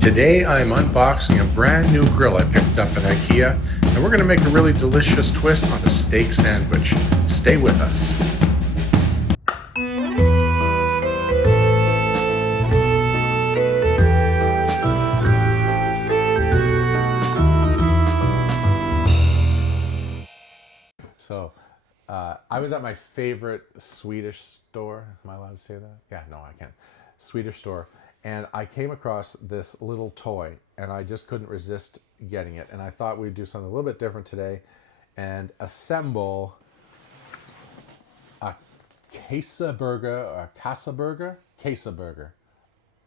Today I'm unboxing a brand new grill I picked up at IKEA, and we're going to make a really delicious twist on a steak sandwich. Stay with us. So, I was at my favorite Swedish store. Am I allowed to say that? Yeah, no, I can't. Swedish store. And I came across this little toy, and I just couldn't resist getting it. And I thought we'd do something a little bit different today and assemble a KÅSEBERGA,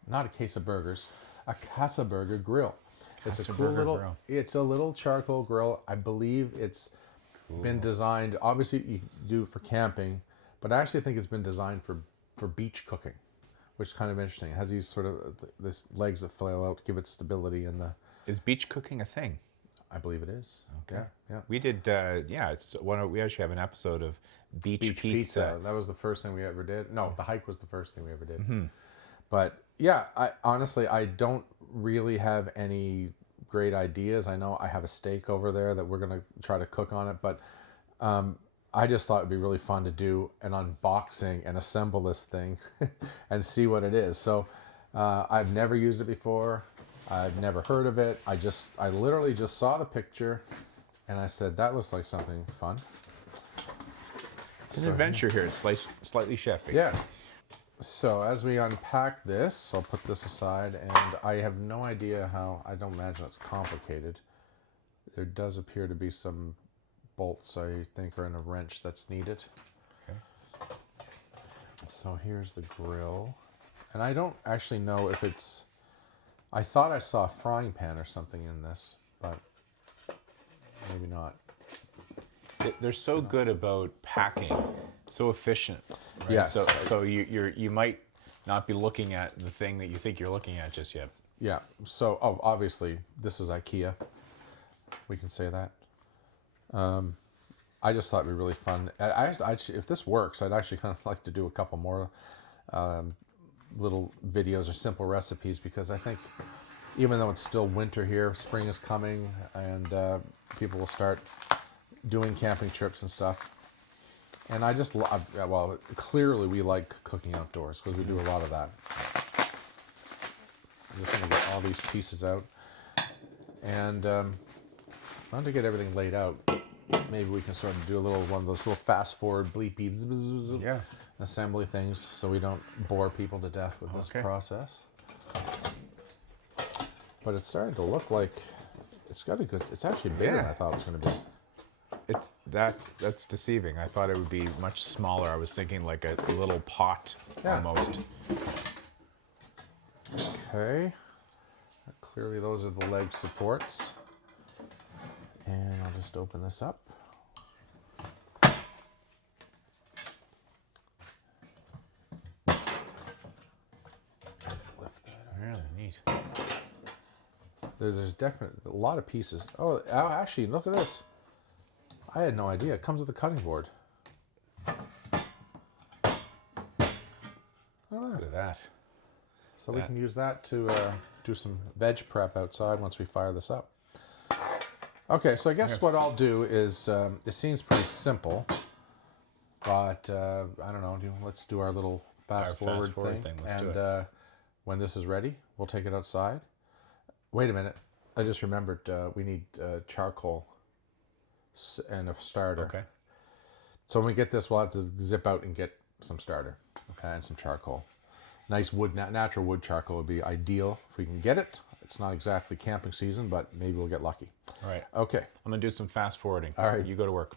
not a case of burgers, a KÅSEBERGA grill. It's a cool little grill. It's a little charcoal grill. I believe it's been designed, obviously you do it for camping, but I actually think it's been designed for beach cooking, which is kind of interesting. It has these sort of this legs that flail out to give it stability. And is beach cooking a thing? I believe it is. Okay. Yeah. We did. We actually have an episode of beach pizza. That was the first thing we ever did. No, the hike was the first thing we ever did. Mm-hmm. But yeah, honestly I don't really have any great ideas. I know I have a steak over there that we're gonna try to cook on it, but I just thought it'd be really fun to do an unboxing and assemble this thing and see what it is. So I've never used it before. I've never heard of it. I literally just saw the picture and I said, that looks like something fun. It's an adventure here. It's slightly chefy. Yeah. So as we unpack this, I'll put this aside, and I have no idea how. I don't imagine it's complicated. There does appear to be some bolts, I think, or in a wrench that's needed. Okay. So here's the grill. And I don't actually know if it's... I thought I saw a frying pan or something in this, but maybe not. They're so good about packing, so efficient. Right? Yes. So you might not be looking at the thing that you think you're looking at just yet. Yeah. So obviously this is IKEA. We can say that. I just thought it'd be really fun. If this works, I'd actually kind of like to do a couple more little videos or simple recipes, because I think even though it's still winter here, spring is coming, and people will start doing camping trips and stuff. And I just love, well, clearly we like cooking outdoors because we do a lot of that. I'm just going to get all these pieces out. And not to get everything laid out, maybe we can sort of do one of those little fast forward bleepy assembly things so we don't bore people to death with this process. But it's starting to look like it's actually bigger than I thought it was going to be. That's deceiving. I thought it would be much smaller. I was thinking like a little pot almost. Okay. Clearly those are the leg supports. And I'll just open this up. Lift that up. Really neat. There's definitely a lot of pieces. Oh, actually, look at this. I had no idea. It comes with a cutting board. Look at that. So we can use that to do some veg prep outside once we fire this up. Okay, so I guess what I'll do is, it seems pretty simple, but I don't know, let's do our little fast forward thing. Let's do it. When this is ready, we'll take it outside. Wait a minute. I just remembered we need charcoal and a starter. Okay. So when we get this, we'll have to zip out and get some starter, and some charcoal. Nice wood, natural wood charcoal would be ideal if we can get it. It's not exactly camping season, but maybe we'll get lucky. All right. Okay. I'm gonna do some fast forwarding. All right. You go to work.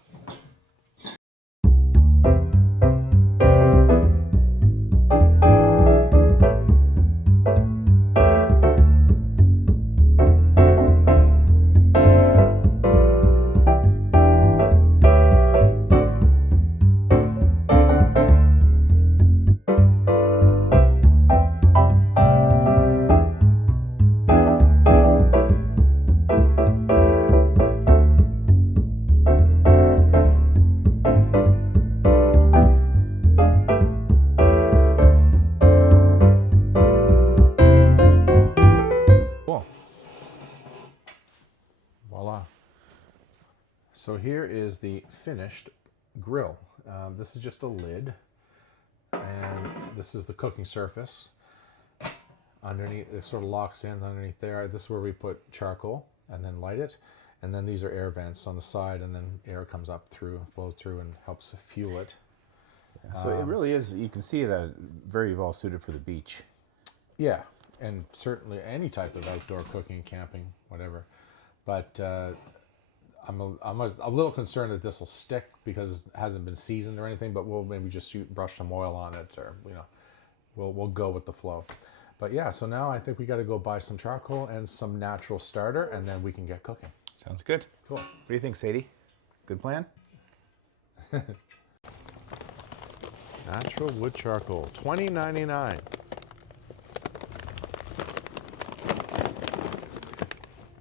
So here is the finished grill. This is just a lid, and this is the cooking surface. Underneath, it sort of locks in underneath there. This is where we put charcoal and then light it. And then these are air vents on the side, and then air comes up through, flows through, and helps fuel it. So it really is, you can see that very well suited for the beach. Yeah, and certainly any type of outdoor cooking, camping, whatever. But I'm a little concerned that this will stick because it hasn't been seasoned or anything. But we'll maybe just brush some oil on it, or we'll go with the flow. But yeah, so now I think we got to go buy some charcoal and some natural starter, and then we can get cooking. Sounds good. Cool. What do you think, Sadie? Good plan? Natural wood charcoal, $20.99.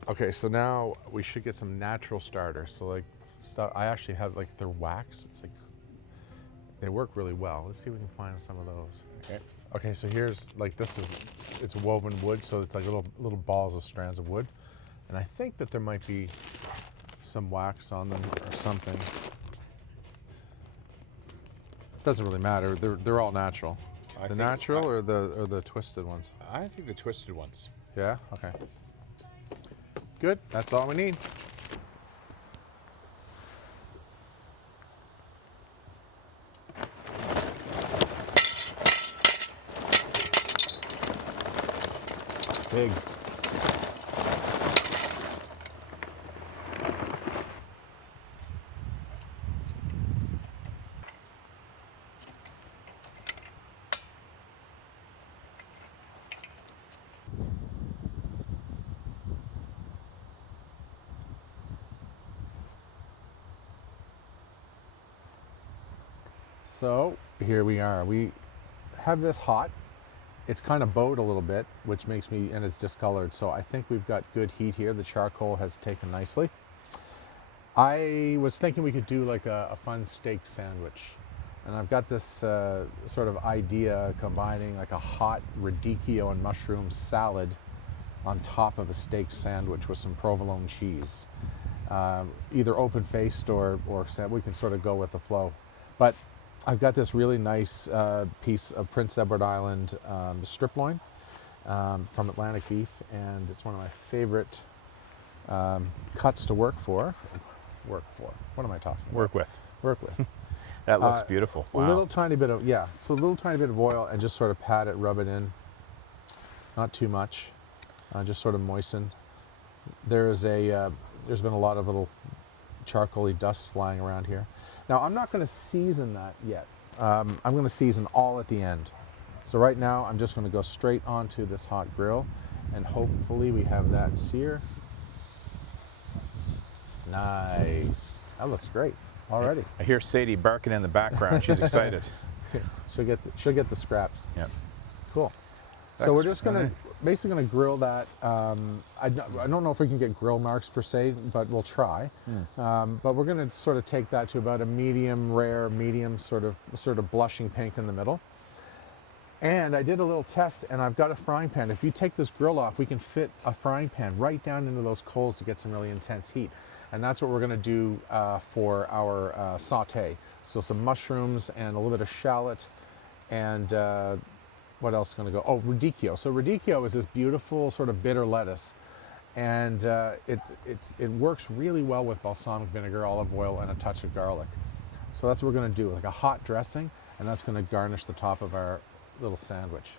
Okay, so now we should get some natural starters. So like stuff, I actually have like their wax. It's like they work really well. Let's see if we can find some of those. Okay. Okay, so here's like it's woven wood, so it's like little balls of strands of wood, and I think that there might be some wax on them or something. Doesn't really matter. They're all natural. The natural or the twisted ones? I think the twisted ones. Yeah. Okay. Good. That's all we need. Big. So here we are. We have this hot. It's kind of bowed a little bit, which makes me, and it's discolored. So I think we've got good heat here. The charcoal has taken nicely. I was thinking we could do like a fun steak sandwich. And I've got this sort of idea combining like a hot radicchio and mushroom salad on top of a steak sandwich with some provolone cheese. Either open-faced or we can sort of go with the flow. But I've got this really nice piece of Prince Edward Island strip loin from Atlantic Beef, and it's one of my favorite cuts to work for. What am I talking about? Work with. That looks beautiful. Wow. A little tiny bit of, so a little tiny bit of oil and just sort of pat it, rub it in. Not too much, just sort of moisten. There's been a lot of little charcoaly dust flying around here. Now, I'm not going to season that yet. I'm going to season all at the end. So right now, I'm just going to go straight onto this hot grill, and hopefully we have that sear. Nice. That looks great already. I hear Sadie barking in the background. She's excited. She'll get the scraps. Yep. Cool. So we're just basically going to grill that. I don't know if we can get grill marks per se, but we'll try. But we're going to sort of take that to about a medium rare, medium sort of blushing pink in the middle. And I did a little test, and I've got a frying pan. If you take this grill off, we can fit a frying pan right down into those coals to get some really intense heat. And that's what we're going to do for our saute. So some mushrooms and a little bit of shallot, and what else is going to go? Oh, radicchio. So radicchio is this beautiful sort of bitter lettuce, and it works really well with balsamic vinegar, olive oil, and a touch of garlic. So that's what we're going to do, like a hot dressing, and that's going to garnish the top of our little sandwich.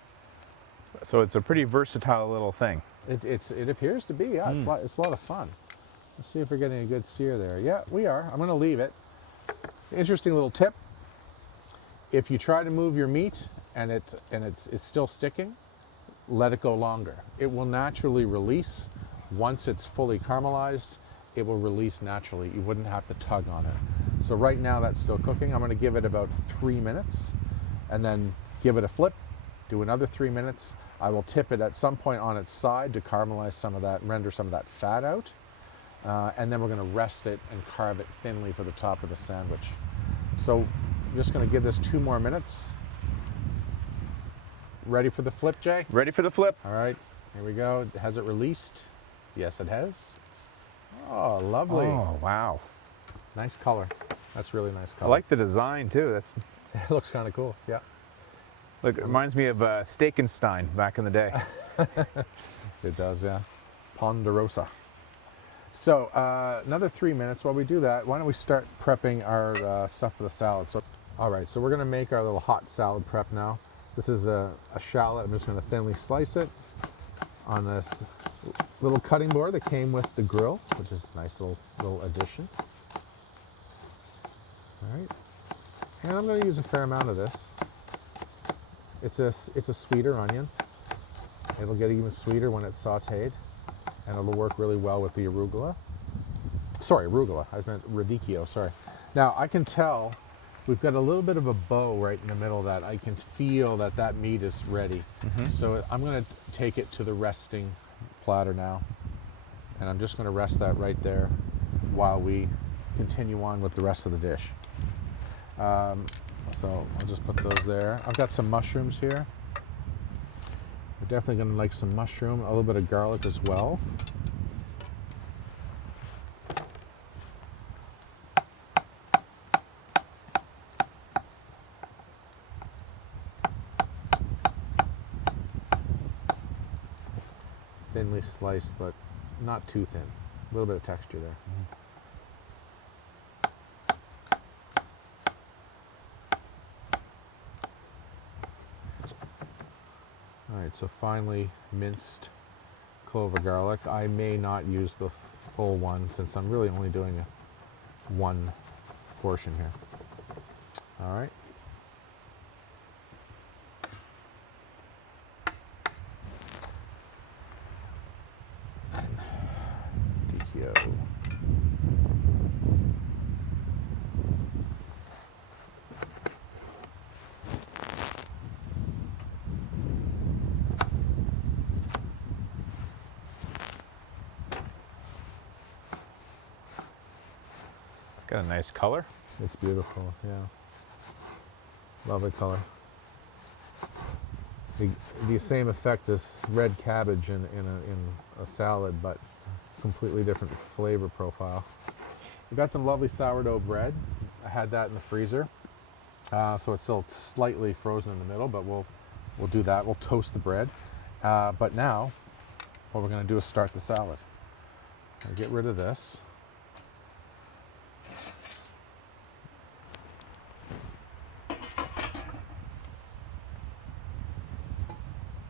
So it's a pretty versatile little thing. It appears to be, yeah. It's a lot of fun. Let's see if we're getting a good sear there. Yeah, we are. I'm going to leave it. Interesting little tip. If you try to move your meat and it's still sticking, let it go longer. It will naturally release. Once it's fully caramelized, it will release naturally. You wouldn't have to tug on it. So right now that's still cooking. I'm going to give it about 3 minutes and then give it a flip, do another 3 minutes. I will tip it at some point on its side to caramelize some of that, render some of that fat out. And then we're going to rest it and carve it thinly for the top of the sandwich. So I'm just going to give this 2 more minutes. Ready for the flip, Jay? Ready for the flip. All right, here we go. Has it released? Yes, it has. Oh, lovely. Oh, wow. Nice color. That's really nice I color. like the design too. It looks kind of cool. Yeah. Look, it reminds me of Steakenstein back in the day. It does, yeah. Ponderosa. So another 3 minutes. While we do that, why don't we start prepping our stuff for the salad? So, all right, so we're going to make our little hot salad prep now. This is a shallot. I'm just going to thinly slice it on this little cutting board that came with the grill, which is a nice little addition. All right, and I'm going to use a fair amount of this. It's a sweeter onion. It'll get even sweeter when it's sautéed, and it'll work really well with the arugula. Sorry, arugula. I meant radicchio. Sorry. Now I can tell we've got a little bit of a bow right in the middle that I can feel that meat is ready. So I'm going to take it to the resting platter now, and I'm just going to rest that right there while we continue on with the rest of the dish. So I'll just put those there. I've got some mushrooms here. We're definitely going to like some mushroom, a little bit of garlic as well. Thinly sliced, but not too thin. A little bit of texture there. All right, so finely minced clove of garlic. I may not use the full one since I'm really only doing one portion here. All right. Radicchio. Got a nice color. It's beautiful, yeah. Lovely color. The same effect as red cabbage in a salad, but completely different flavor profile. We've got some lovely sourdough bread. I had that in the freezer, so it's still slightly frozen in the middle, but we'll do that. We'll toast the bread. But now, what we're going to do is start the salad. I'll get rid of this.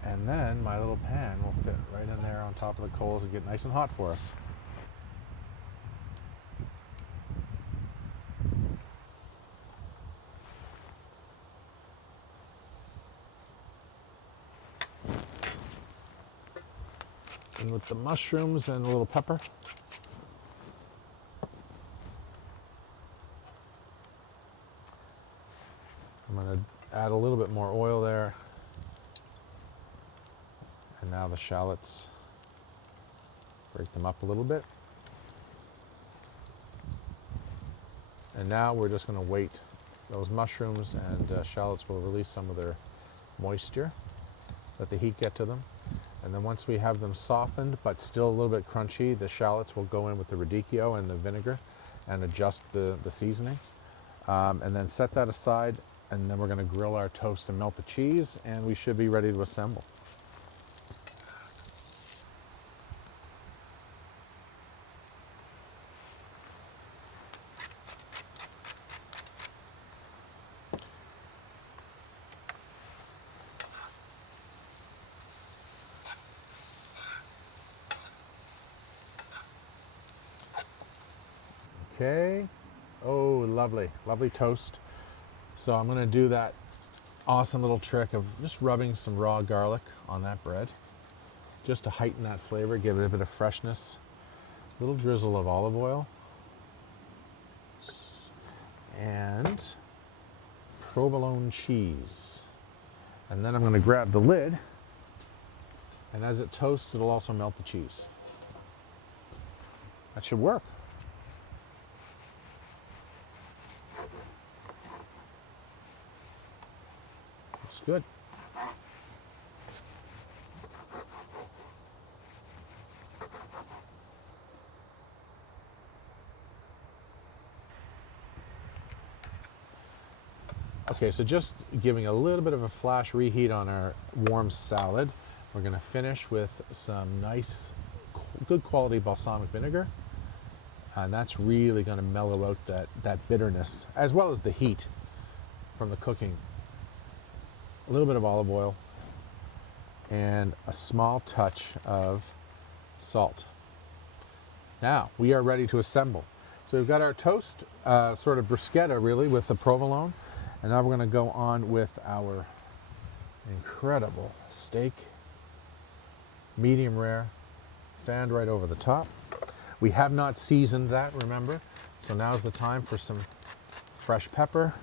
And then my little pan will fit right in there on top of the coals and get nice and hot for us. And with the mushrooms and a little pepper. I'm going to add a little bit more oil there. And now the shallots, break them up a little bit. And now we're just going to wait. Those mushrooms and shallots will release some of their moisture, let the heat get to them. And then once we have them softened, but still a little bit crunchy, the shallots will go in with the radicchio and the vinegar and adjust the seasonings. And then set that aside, and then we're going to grill our toast and melt the cheese, and we should be ready to assemble. Okay. Oh, lovely, lovely toast. So I'm going to do that awesome little trick of just rubbing some raw garlic on that bread, just to heighten that flavor, give it a bit of freshness. A little drizzle of olive oil. And provolone cheese. And then I'm going to grab the lid, and as it toasts, it'll also melt the cheese. That should work. Looks good. Okay, so just giving a little bit of a flash reheat on our warm salad. We're going to finish with some nice, good quality balsamic vinegar. And that's really going to mellow out that bitterness, as well as the heat from the cooking. A little bit of olive oil and a small touch of salt. Now, we are ready to assemble. So we've got our toast, sort of bruschetta really, with the provolone. And now we're going to go on with our incredible steak, medium rare, fanned right over the top. We have not seasoned that, remember? So now's the time for some fresh pepper.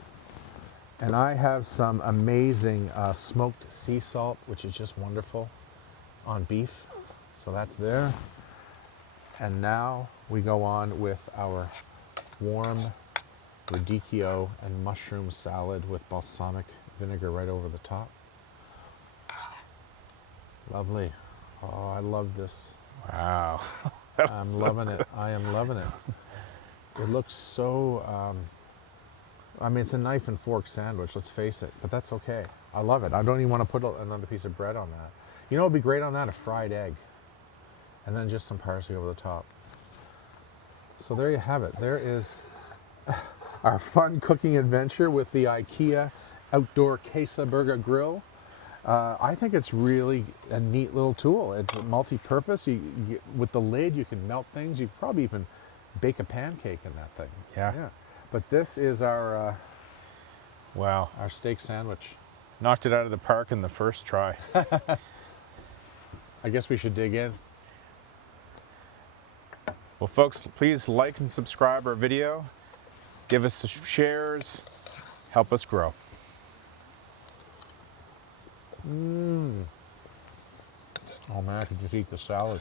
And I have some amazing smoked sea salt, which is just wonderful on beef. So that's there. And now we go on with our warm radicchio and mushroom salad with balsamic vinegar right over the top. Lovely. Oh, I love this. Wow. I'm loving it. I am loving it. It looks so, I mean, it's a knife and fork sandwich, let's face it, but that's okay. I love it. I don't even want to put another piece of bread on that. You know what would be great on that? A fried egg. And then just some parsley over the top. So there you have it. There is our fun cooking adventure with the IKEA outdoor KÅSEBERGA grill. I think it's really a neat little tool. It's multi-purpose. With the lid, you can melt things. You could probably even bake a pancake in that thing. Yeah. But this is our Wow. our steak sandwich. Knocked it out of the park in the first try. I guess we should dig in. Well, folks, please like and subscribe our video. Give us some shares. Help us grow. Oh man, I could just eat the salad.